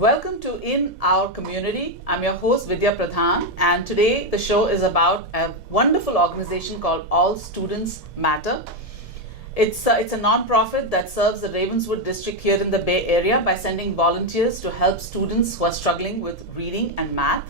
Welcome to In Our Community. I'm your host Vidya Pradhan, and today the show is about a wonderful organization called All Students Matter. It's a non-profit that serves the Ravenswood district here in the Bay Area by sending volunteers to help students who are struggling with reading and math.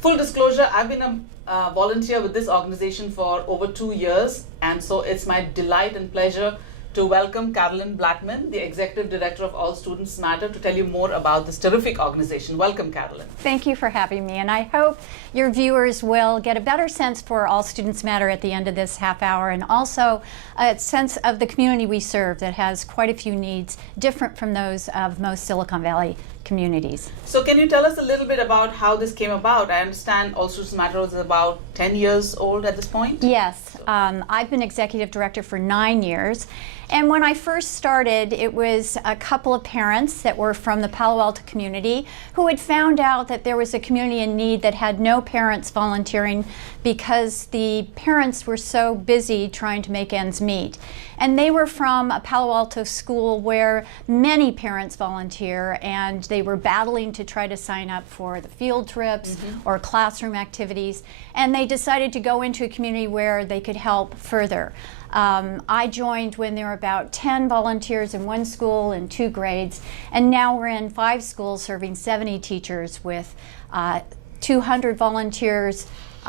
Full disclosure, I've been a volunteer with this organization for over 2 years, and so it's my delight and pleasure to welcome Carolyn Blackman, the Executive Director of All Students Matter, to tell you more about this terrific organization. Welcome, Carolyn. Thank you for having me, and I hope your viewers will get a better sense for All Students Matter at the end of this half hour, and also a sense of the community we serve that has quite a few needs different from those of most Silicon Valley communities. So can you tell us a little bit about how this came about? I understand All Students Matter is about 10 years old at this point? Yes, I've been Executive Director for 9 years. And when I first started, it was a couple of parents that were from the Palo Alto community who had found out that there was a community in need that had no parents volunteering because the parents were so busy trying to make ends meet. And they were from a Palo Alto school where many parents volunteer, and they were battling to try to sign up for the field trips or classroom activities. And they decided to go into a community where they could help further. I joined when there were about 10 volunteers in one school in 2 grades, and now we're in 5 schools serving 70 teachers with 200 volunteers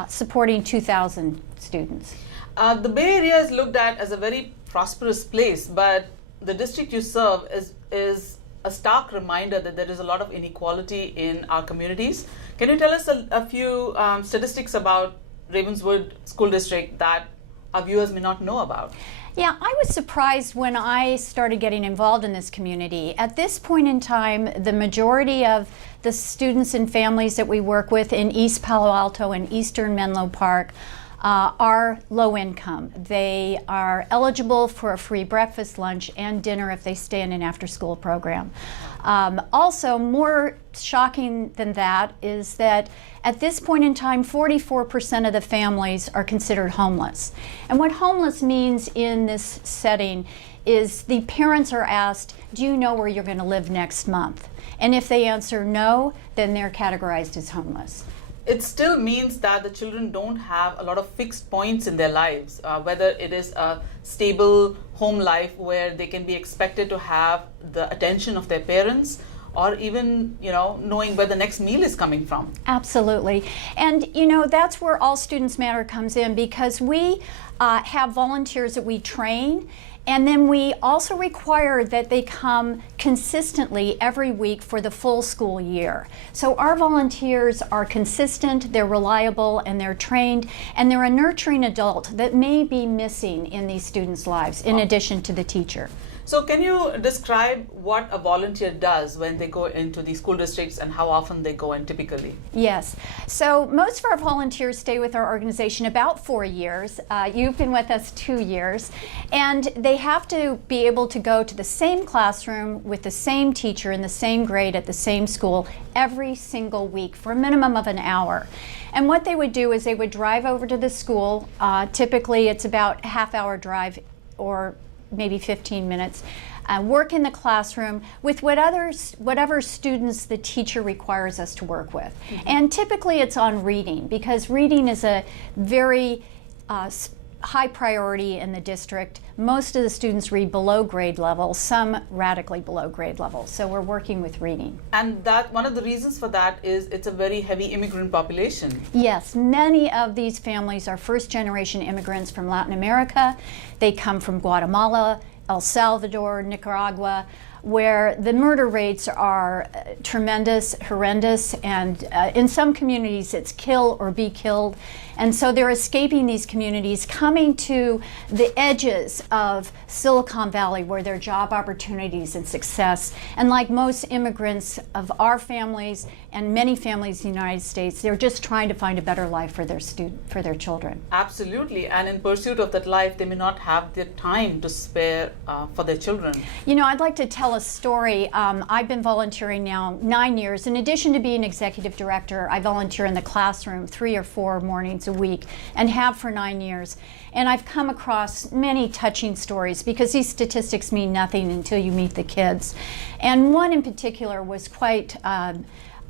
supporting 2,000 students. The Bay Area is looked at as a very prosperous place, but the district you serve is a stark reminder that there is a lot of inequality in our communities. Can you tell us a few statistics about Ravenswood School District that our viewers may not know about? Yeah, I was surprised when I started getting involved in this community. At this point in time, the majority of the students and families that we work with in East Palo Alto and Eastern Menlo Park are low income. They are eligible for a free breakfast, lunch, and dinner if they stay in an after-school program. Also, more shocking than that is that at this point in time, 44% of the families are considered homeless. And what homeless means in this setting is the parents are asked, do you know where you're going to live next month? And if they answer no, then they're categorized as homeless. It still means that the children don't have a lot of fixed points in their lives, whether it is a stable home life where they can be expected to have the attention of their parents, or even, knowing where the next meal is coming from. Absolutely. And, that's where All Students Matter comes in, because we have volunteers that we train, and then we also require that they come consistently every week for the full school year. So our volunteers are consistent, they're reliable, and they're trained, and they're a nurturing adult that may be missing in these students' lives, in addition to the teacher. So can you describe what a volunteer does when they go into the school districts and how often they go in typically? Yes. So most of our volunteers stay with our organization about 4 years. You've been with us 2 years. And they have to be able to go to the same classroom with the same teacher in the same grade at the same school every single week for a minimum of an hour. And what they would do is they would drive over to the school. Typically it's about a half-hour drive or maybe 15 minutes, work in the classroom with whatever students the teacher requires us to work with. And typically it's on reading, because reading is a very high priority in the district. Most of the students read below grade level, some radically below grade level. So we're working with reading. And that one of the reasons for that is it's a very heavy immigrant population. Yes, many of these families are first-generation immigrants from Latin America. They come from Guatemala, El Salvador, Nicaragua, where the murder rates are tremendous, horrendous, and in some communities it's kill or be killed. And so they're escaping these communities, coming to the edges of Silicon Valley where there are job opportunities and success. And like most immigrants of our families and many families in the United States, they're just trying to find a better life for their children. Absolutely. And in pursuit of that life, they may not have the time to spare for their children. I'd like to tell tell a story. I've been volunteering now 9 years. In addition to being executive director, I volunteer in the classroom 3 or 4 mornings a week and have for 9 years. And I've come across many touching stories because these statistics mean nothing until you meet the kids. And one in particular was quite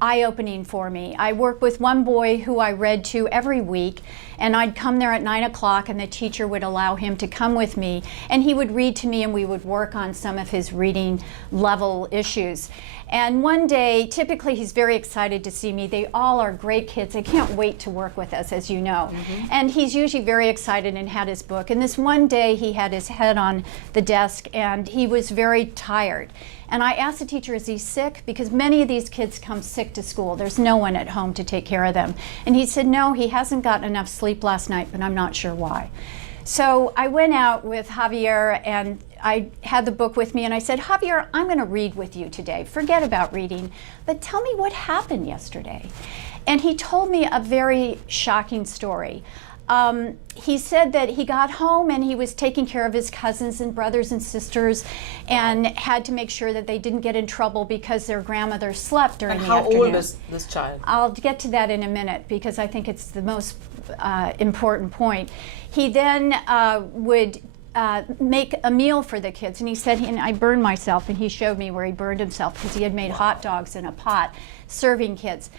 eye-opening for me. I work with one boy who I read to every week, and I'd come there at 9 o'clock and the teacher would allow him to come with me, and he would read to me and we would work on some of his reading level issues. And one day, typically he's very excited to see me. They all are great kids. They can't wait to work with us, as you know. And he's usually very excited and had his book. And this one day he had his head on the desk and he was very tired. And I asked the teacher, is he sick? Because many of these kids come sick to school. There's no one at home to take care of them. And he said, no, he hasn't gotten enough sleep last night, but I'm not sure why. So I went out with Javier and I had the book with me and I said, Javier, I'm going to read with you today. Forget about reading, but tell me what happened yesterday. And he told me a very shocking story. He said that he got home and he was taking care of his cousins and brothers and sisters and had to make sure that they didn't get in trouble because their grandmother slept during the afternoon. How old is this child? I'll get to that in a minute because I think it's the most important point. He then would make a meal for the kids, and he said, and I burned myself, and he showed me where he burned himself because he had made hot dogs in a pot serving kids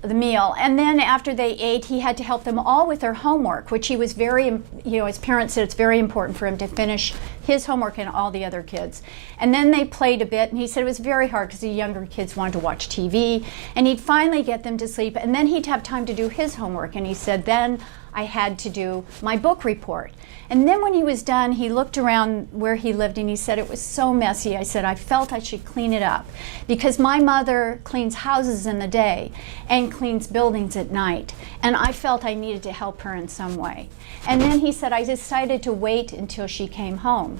the meal. And then after they ate, he had to help them all with their homework, which he was very, his parents said it's very important for him to finish his homework and all the other kids. And then they played a bit, and he said it was very hard because the younger kids wanted to watch TV, and he'd finally get them to sleep, and then he'd have time to do his homework. And he said, then I had to do my book report. And then when he was done, he looked around where he lived and he said it was so messy. I said, I felt I should clean it up because my mother cleans houses in the day and cleans buildings at night. And I felt I needed to help her in some way. And then he said, I decided to wait until she came home.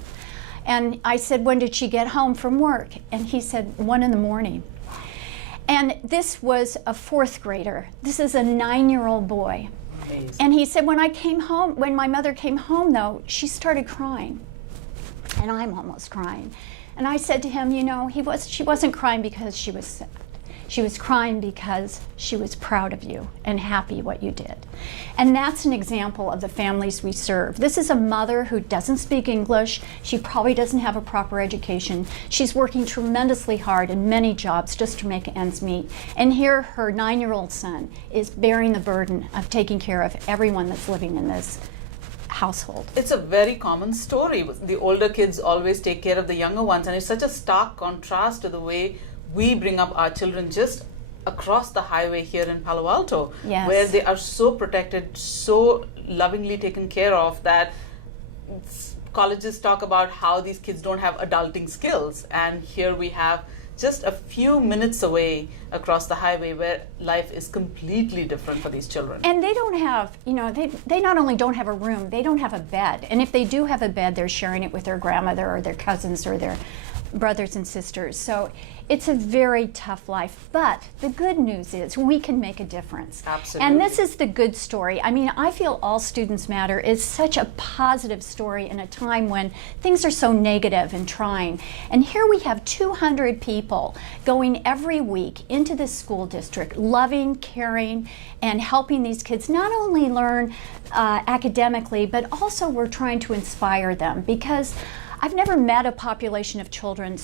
And I said, when did she get home from work? And he said, 1 in the morning. And this was a 4th grader. This is a 9-year-old boy. Amazing. And he said, when I came home, when my mother came home, though, she started crying. And I'm almost crying. And I said to him, she wasn't crying because she was sad. She was crying because she was proud of you and happy what you did. And that's an example of the families we serve. This is a mother who doesn't speak English. She probably doesn't have a proper education. She's working tremendously hard in many jobs just to make ends meet. And here her 9-year-old son is bearing the burden of taking care of everyone that's living in this household. It's a very common story. The older kids always take care of the younger ones, and it's such a stark contrast to the way we bring up our children just across the highway here in Palo Alto, Yes. where they are so protected, so lovingly taken care of that colleges talk about how these kids don't have adulting skills. And here we have just a few minutes away across the highway where life is completely different for these children. And they don't have, they not only don't have a room, they don't have a bed. And if they do have a bed, they're sharing it with their grandmother or their cousins or their brothers and sisters. So it's a very tough life. But the good news is we can make a difference. Absolutely. And this is the good story. I mean, I feel All Students Matter is such a positive story in a time when things are so negative and trying. And here we have 200 people going every week into this school district, loving, caring, and helping these kids not only learn academically, but also we're trying to inspire them, because I've never met a population of children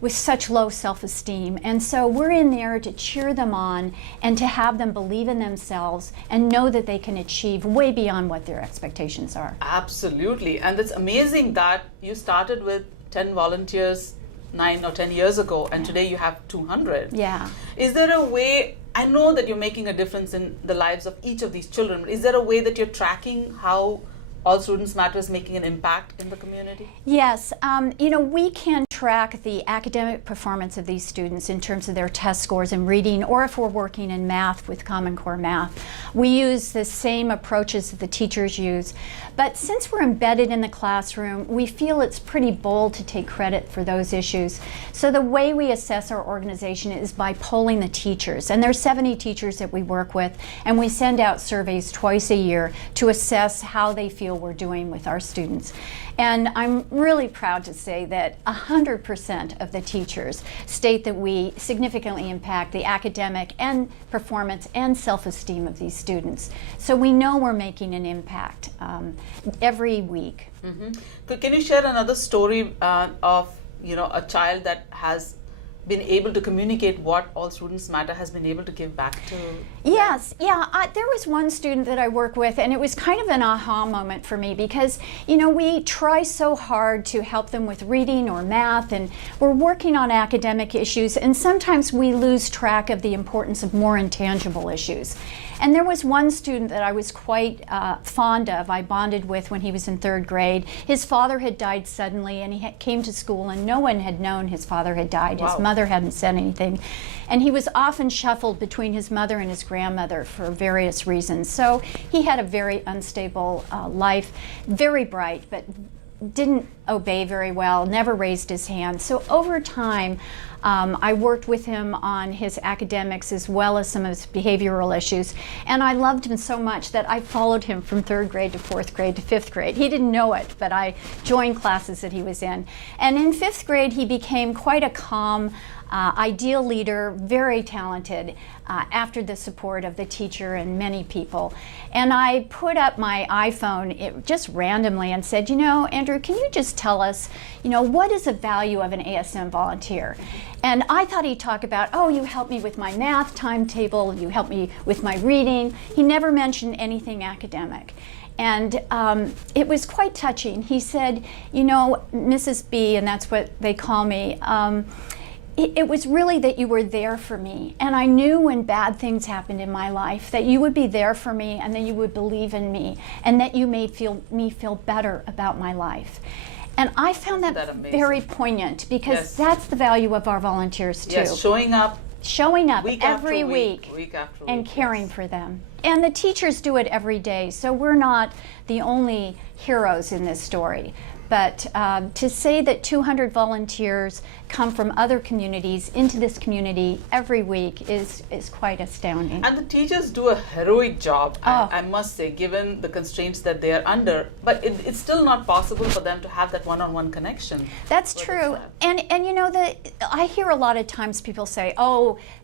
with such low self-esteem. And so we're in there to cheer them on and to have them believe in themselves and know that they can achieve way beyond what their expectations are. Absolutely. And it's amazing that you started with 10 volunteers 9 or 10 years ago, and today you have 200. Yeah. Is there a way, I know that you're making a difference in the lives of each of these children, but is there a way that you're tracking how All Students Matter is making an impact in the community? Yes, we can track the academic performance of these students in terms of their test scores in reading, or if we're working in math with Common Core Math. We use the same approaches that the teachers use, but since we're embedded in the classroom, we feel it's pretty bold to take credit for those issues. So the way we assess our organization is by polling the teachers, and there's 70 teachers that we work with, and we send out surveys twice a year to assess how they feel deal we're doing with our students. And I'm really proud to say that 100% of the teachers state that we significantly impact the academic and performance and self-esteem of these students. So we know we're making an impact every week. Can you share another story of a child that has been able to communicate what All Students Matter has been able to give back to? Yes, there was one student that I work with, and it was kind of an aha moment for me because, we try so hard to help them with reading or math, and we're working on academic issues, and sometimes we lose track of the importance of more intangible issues. And there was one student that I was quite fond of. I bonded with when he was in 3rd grade. His father had died suddenly, and he came to school, and no one had known his father had died. Wow. His mother hadn't said anything. And he was often shuffled between his mother and his grandmother for various reasons. So he had a very unstable life, very bright, but didn't obey very well, never raised his hand. So over time, I worked with him on his academics as well as some of his behavioral issues. And I loved him so much that I followed him from 3rd grade to 4th grade to 5th grade. He didn't know it, but I joined classes that he was in. And in 5th grade, he became quite a calm, ideal leader, very talented, after the support of the teacher and many people. And I put up my iPhone just randomly and said, Andrew, can you just tell us, what is the value of an ASM volunteer? And I thought he'd talk about, you help me with my math timetable, you help me with my reading. He never mentioned anything academic. And it was quite touching. He said, Mrs. B, and that's what they call me, it was really that you were there for me. And I knew when bad things happened in my life that you would be there for me and that you would believe in me and that you made me feel better about my life. And I found that very poignant because that's the value of our volunteers too. Yes, showing up week every week after week, and caring for them. And the teachers do it every day, so we're not the only heroes in this story. But to say that 200 volunteers come from other communities into this community every week is quite astounding. And the teachers do a heroic job, I must say, given the constraints that they are under. But it's still not possible for them to have that one-on-one connection. That's true. And I hear a lot of times people say,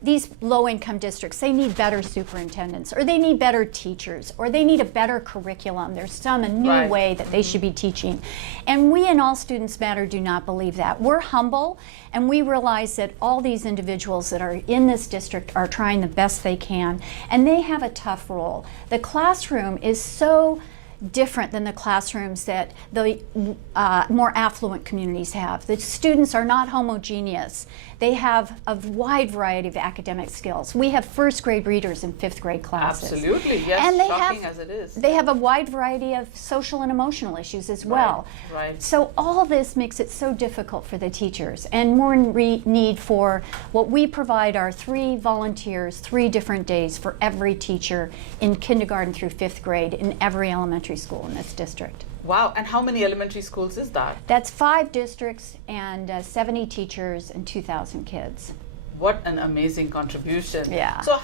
these low-income districts, they need better superintendents, or they need better teachers, or they need a better curriculum. There's a new way that they should be teaching. And we in All Students Matter do not believe that. We're humble, and we realize that all these individuals that are in this district are trying the best they can, and they have a tough role. The classroom is so different than the classrooms that the more affluent communities have. The students are not homogeneous. They have a wide variety of academic skills. We have 1st grade readers in 5th grade classes. Absolutely, yes, and shocking as it is. They have a wide variety of social and emotional issues as well. Right. So all this makes it so difficult for the teachers, and more need for what we provide are 3 volunteers, 3 different days for every teacher in kindergarten through 5th grade in every elementary school in this district. Wow, and how many elementary schools is that? That's 5 districts and 70 teachers and 2,000 kids. What an amazing contribution! Yeah. So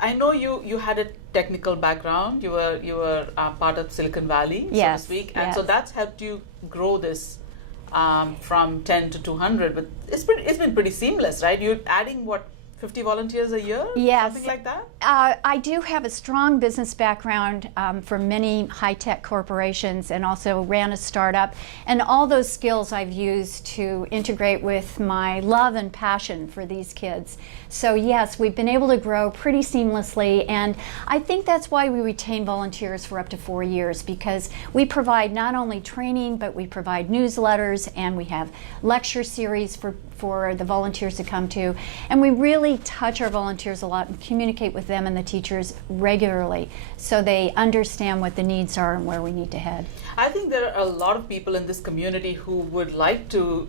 I know you had a technical background. You were part of Silicon Valley, so to speak, and so that's helped you grow this from 10 to 200. But it's been pretty seamless, right? You're adding 50 volunteers a year? Yes. Something like that? I do have a strong business background from many high-tech corporations, and also ran a startup. And all those skills I've used to integrate with my love and passion for these kids. So yes, we've been able to grow pretty seamlessly, and I think that's why we retain volunteers for up to 4 years, because we provide not only training, but we provide newsletters, and we have lecture series for the volunteers to come to. And we really touch our volunteers a lot and communicate with them and the teachers regularly so they understand what the needs are and where we need to head. I think there are a lot of people in this community who would like to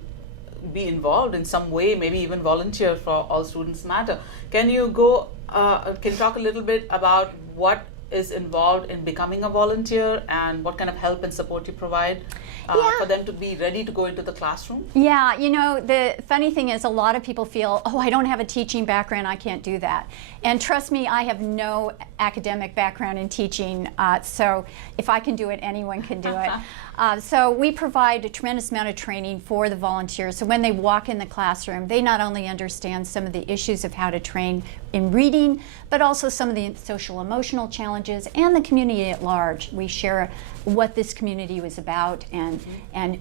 be involved in some way, maybe even volunteer for All Students Matter. Can you talk a little bit about what is involved in becoming a volunteer and what kind of help and support you provide for them to be ready to go into the classroom? Yeah, you know, the funny thing is a lot of people feel, oh, I don't have a teaching background, I can't do that. And trust me, I have no academic background in teaching, so if I can do it, anyone can do it. So we provide a tremendous amount of training for the volunteers. So when they walk in the classroom, they not only understand some of the issues of how to train in reading, but also some of the social emotional challenges and the community at large. We share what this community was about and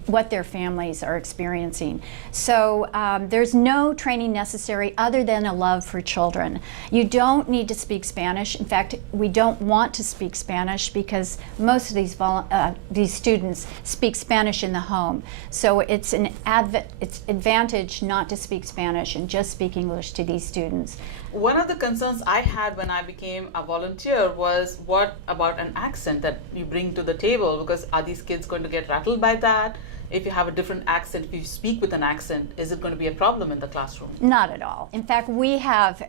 what their families are experiencing. So there's no training necessary other than a love for children. You don't need to speak Spanish. In fact, we don't want to speak Spanish because most of these students speak Spanish in the home. So it's it's advantage not to speak Spanish and just speak English to these students. One of the concerns I had when I became a volunteer was, what about an accent that you bring to the table? Because are these kids going to get rattled by that? If you have a different accent, if you speak with an accent, is it going to be a problem in the classroom? Not at all. In fact, we have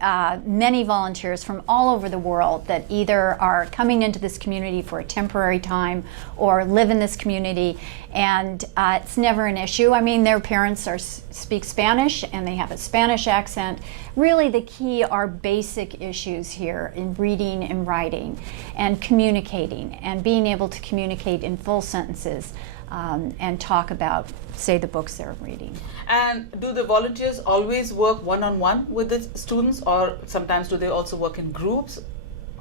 many volunteers from all over the world that either are coming into this community for a temporary time or live in this community, and it's never an issue. I mean, their parents speak Spanish and they have a Spanish accent. Really, the key are basic issues here in reading and writing and communicating and being able to communicate in full sentences. And talk about, say, the books they're reading. And do the volunteers always work one-on-one with the students, or sometimes do they also work in groups?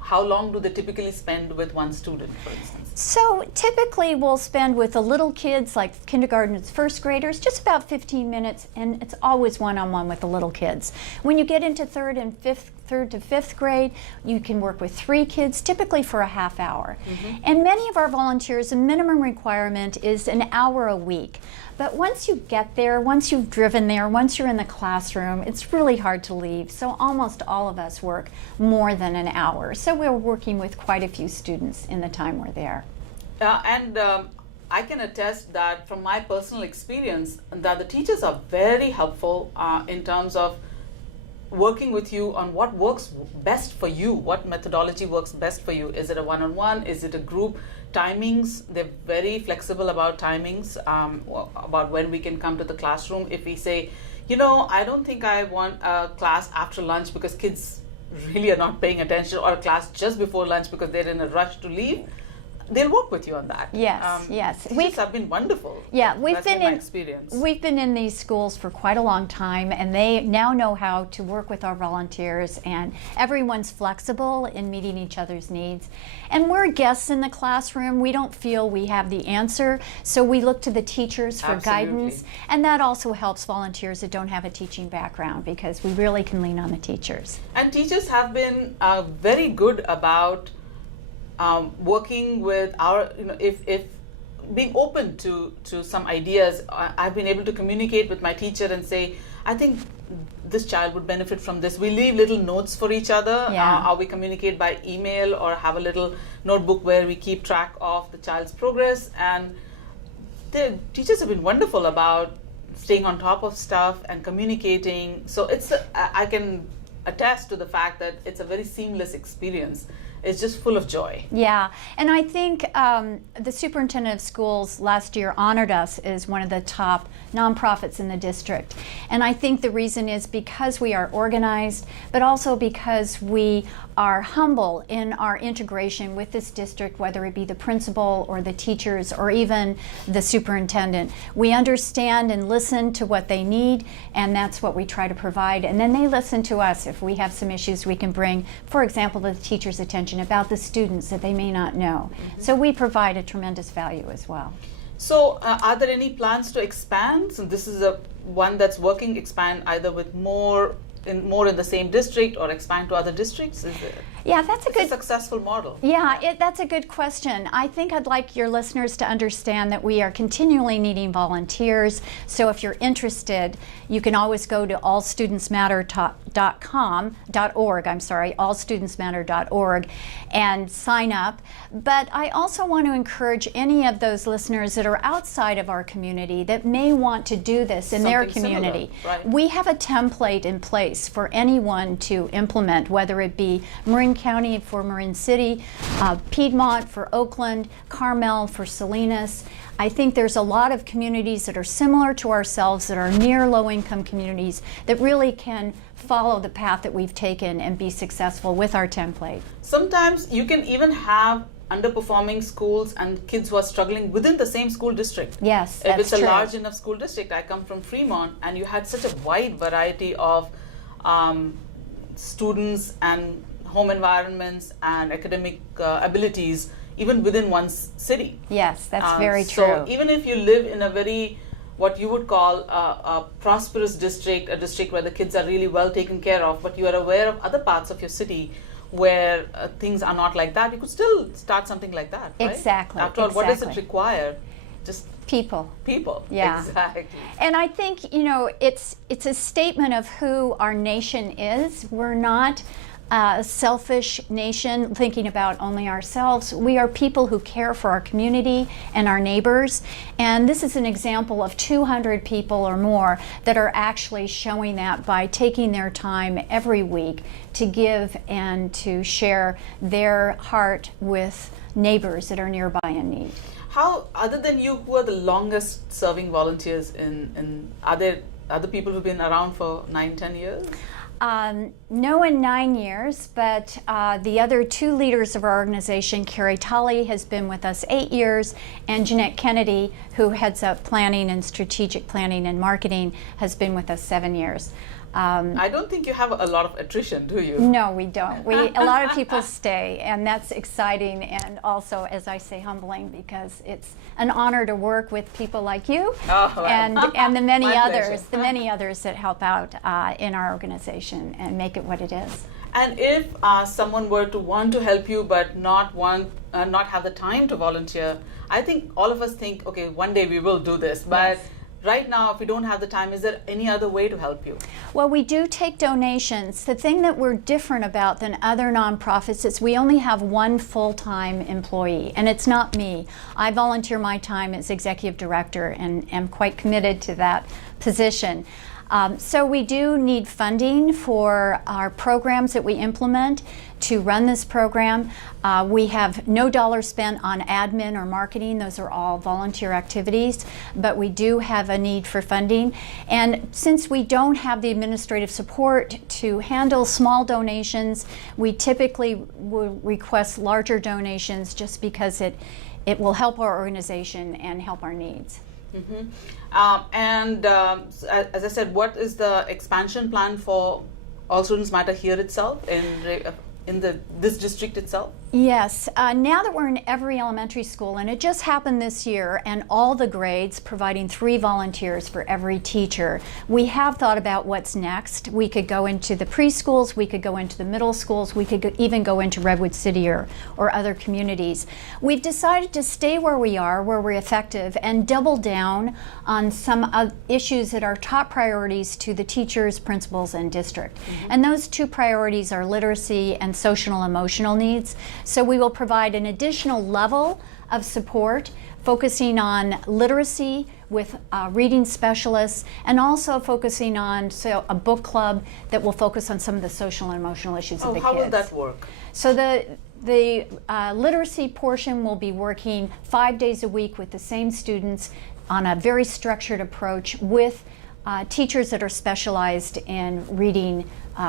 How long do they typically spend with one student, for instance? So typically we'll spend with the little kids, like kindergarten and first graders, just about 15 minutes, and it's always one-on-one with the little kids. When you get into third to fifth grade, you can work with 3 kids, typically for a half hour. And many of our volunteers, the minimum requirement is an hour a week. But once you get there, once you've driven there, once you're in the classroom, it's really hard to leave. So almost all of us work more than an hour. So we're working with quite a few students in the time we're there. I can attest that from my personal experience that the teachers are very helpful in terms of working with you on what works best for you, what methodology works best for you. Is it a one-on-one? Is it a group? Timings, they're very flexible about timings, about when we can come to the classroom. If we say, you know, I don't think I want a class after lunch because kids really are not paying attention, or a class just before lunch because they're in a rush to leave, they'll work with you on that. Yes, yes. Teachers have been wonderful. Yeah, That's been my experience. We've been in these schools for quite a long time, and they now know how to work with our volunteers, and everyone's flexible in meeting each other's needs. And we're guests in the classroom. We don't feel we have the answer, so we look to the teachers for guidance, and that also helps volunteers that don't have a teaching background, because we really can lean on the teachers. And teachers have been very good about working with our, if being open to some ideas. I've been able to communicate with my teacher and say, I think this child would benefit from this. We leave little notes for each other, or we communicate by email, or have a little notebook where we keep track of the child's progress. And the teachers have been wonderful about staying on top of stuff and communicating. So I can attest to the fact that it's a very seamless experience. It's just full of joy. Yeah, and I think the superintendent of schools last year honored us as one of the top nonprofits in the district. And I think the reason is because we are organized, but also because we are humble in our integration with this district, whether it be the principal or the teachers or even the superintendent. We understand and listen to what they need, and that's what we try to provide. And then they listen to us if we have some issues we can bring, for example, to the teacher's attention about the students that they may not know. So we provide a tremendous value as well. So are there any plans to expand? So this is one that's working, expand either with more in the same district, or expand to other districts? Yeah, that's a good successful model. Yeah, that's a good question. I think I'd like your listeners to understand that we are continually needing volunteers. So if you're interested, you can always go to allstudentsmatter.org, and sign up. But I also want to encourage any of those listeners that are outside of our community that may want to do this in their community. Right. We have a template in place for anyone to implement, whether it be Marine Marin County for Marin City, Piedmont for Oakland, Carmel for Salinas. I think there's a lot of communities that are similar to ourselves that are near low-income communities that really can follow the path that we've taken and be successful with our template. Sometimes you can even have underperforming schools and kids who are struggling within the same school district. Yes, If that's it's a true. large enough school district, I come from Fremont, and you had such a wide variety of students and home environments and academic abilities even within one city. Yes, that's very So true. even if you live in a very, what you would call a prosperous district, a district where the kids are really well taken care of, but you are aware of other parts of your city where things are not like that, you could still start something like that, right? Exactly, After all, what does it exactly. require? Just People. people. Yeah. Exactly. And I think, you know, it's a statement of who our nation is. We're not a selfish nation thinking about only ourselves. We are people who care for our community and our neighbors. And this is an example of 200 people or more that are actually showing that by taking their time every week to give and to share their heart with neighbors that are nearby in need. How, other than you, who are the longest serving volunteers are there other people who've been around for 9-10 years? No, in 9 years, but the other two leaders of our organization, Carrie Tully has been with us 8 years, and Jeanette Kennedy, who heads up planning and strategic planning and marketing, has been with us 7 years. I don't think you have a lot of attrition, do you? No, we don't. A lot of people stay, and that's exciting and also, as I say, humbling, because it's an honor to work with people like you and the many My others, pleasure. that help out in our organization and make it what it is. And if someone were to want to help you but not have the time to volunteer, I think all of us think, okay, one day we will do this, but Yes. right now, if we don't have the time, is there any other way to help you? Well, we do take donations. The thing that we're different about than other nonprofits is we only have one full-time employee, and it's not me. I volunteer my time as executive director and am quite committed to that position. So we do need funding for our programs that we implement to run this program. We have no dollars spent on admin or marketing. Those are all volunteer activities, but we do have a need for funding. And since we don't have the administrative support to handle small donations, we typically will request larger donations just because it will help our organization and help our needs. Mm-hmm. As I said, what is the expansion plan for All Students Matter here itself, in this district itself? Yes, now that we're in every elementary school, and it just happened this year, and all the grades providing 3 volunteers for every teacher, we have thought about what's next. We could go into the preschools, we could go into the middle schools, we could even go into Redwood City or other communities. We've decided to stay where we are, where we're effective, and double down on some issues that are top priorities to the teachers, principals, and district. Mm-hmm. And those 2 priorities are literacy and social and emotional needs. So we will provide an additional level of support focusing on literacy with reading specialists, and also focusing on a book club that will focus on some of the social and emotional issues of the kids. How will that work? So the literacy portion will be working 5 days a week with the same students on a very structured approach with teachers that are specialized in reading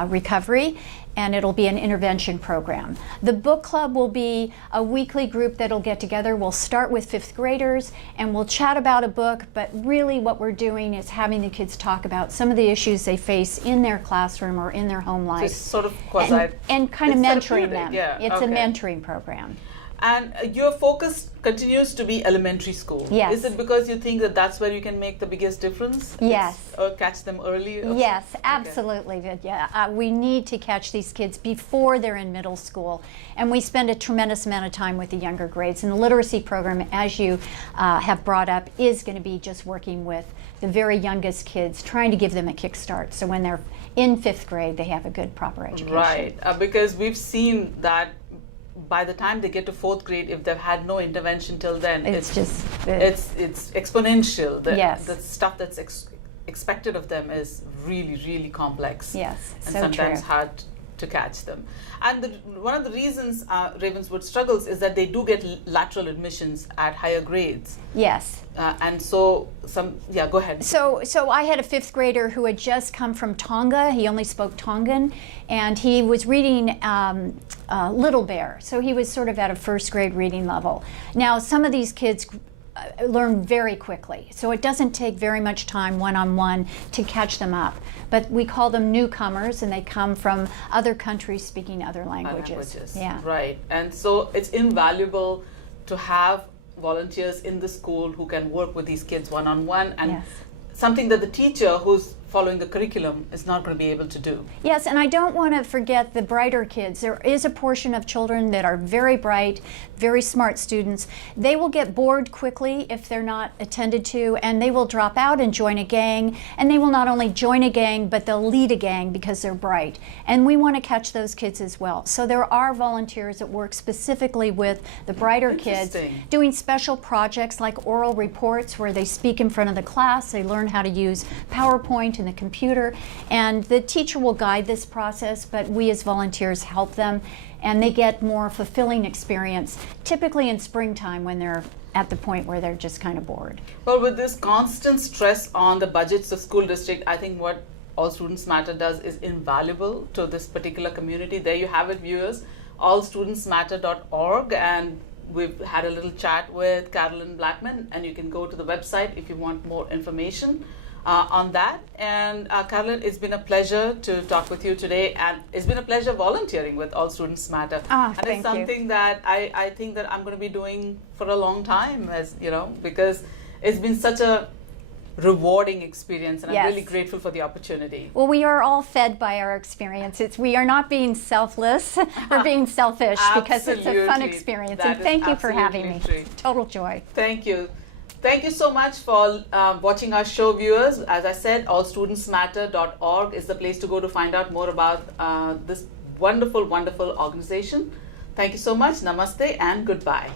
recovery, and it'll be an intervention program. The book club will be a weekly group that'll get together. We'll start with 5th graders and we'll chat about a book, but really what we're doing is having the kids talk about some of the issues they face in their classroom or in their home life. So it's sort of quasi... And kind of mentoring them. Yeah, it's okay. a mentoring program. And your focus continues to be elementary school. Yes. Is it because you think that that's where you can make the biggest difference? Yes. Or catch them early? Yes, absolutely, Vidya. We need to catch these kids before they're in middle school. And we spend a tremendous amount of time with the younger grades. And the literacy program, as you have brought up, is going to be just working with the very youngest kids, trying to give them a kickstart. So when they're in 5th grade, they have a good, proper education. Right, because we've seen that by the time they get to 4th grade, if they've had no intervention till then, it's exponential. Yes. The stuff that's expected of them is really, really complex. Yes, and so sometimes true. hard to catch them. And one of the reasons Ravenswood struggles is that they do get lateral admissions at higher grades. Yes. And so go ahead. So I had a fifth grader who had just come from Tonga. He only spoke Tongan, and he was reading Little Bear. So he was sort of at a first grade reading level. Now, some of these kids learn very quickly, so it doesn't take very much time one-on-one to catch them up. But we call them newcomers, and they come from other countries speaking other languages. Yeah. Right. And so it's invaluable to have volunteers in the school who can work with these kids one-on-one, and Yes. something that the teacher who's following the curriculum is not going to be able to do. Yes, and I don't want to forget the brighter kids. There is a portion of children that are very bright, very smart students. They will get bored quickly if they're not attended to, and they will drop out and join a gang. And they will not only join a gang, but they'll lead a gang because they're bright. And we want to catch those kids as well. So there are volunteers that work specifically with the brighter kids, Interesting. doing special projects like oral reports where they speak in front of the class. They learn how to use PowerPoint and the computer, and the teacher will guide this process, but we as volunteers help them, and they get more fulfilling experience, typically in springtime when they're at the point where they're just kind of bored. Well, with this constant stress on the budgets of school district, I think what All Students Matter does is invaluable to this particular community. There you have it, viewers, allstudentsmatter.org, and we've had a little chat with Carolyn Blackman, and you can go to the website if you want more information on that. And Carolyn, it's been a pleasure to talk with you today, and it's been a pleasure volunteering with All Students Matter. And thank it's something that I think that I'm going to be doing for a long time, as you know, because it's been such a rewarding experience, and Yes. I'm really grateful for the opportunity. Well, we are all fed by our experiences. We are not being selfless or being selfish because it's a fun Absolutely. experience. That And is thank you for having me. absolutely true. Total joy. Thank you. Thank you so much for watching our show, viewers. As I said, allstudentsmatter.org is the place to go to find out more about this wonderful, wonderful organization. Thank you so much. Namaste and goodbye.